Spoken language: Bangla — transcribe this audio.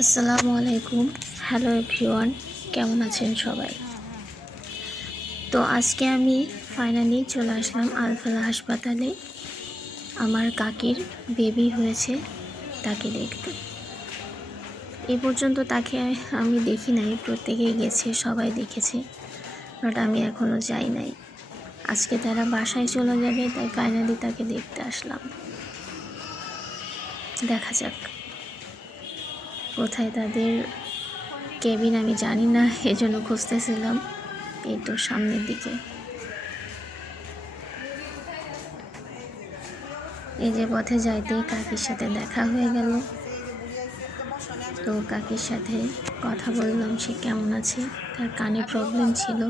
আসসালামু আলাইকুম। হ্যালো এভরিওয়ান, কেমন আছেন সবাই? তো আজকে আমি ফাইনালি চলে আসলাম আলফালা হাসপাতালে। আমার কাকির বেবি হয়েছে, তাকে দেখতে। এ পর্যন্ত তাকে আমি দেখি নাই, প্রত্যেকেই গেছে, সবাই দেখেছে, বাট আমি এখনও যাই নাই। আজকে তারা বাসায় চলে যাবে, তাই ফাইনালি তাকে দেখতে আসলাম। দেখা যাক কোথায় তাদের কেবিন, আমি জানি না, এজন্য খুঁজতেছিলাম। এই তো সামনের দিকে, এই যে পথে যাইতে কাকির সাথে দেখা হয়ে গেল। তো কাকির সাথে কথা বললাম, সে কেমন আছে। তার কানে প্রবলেম ছিল।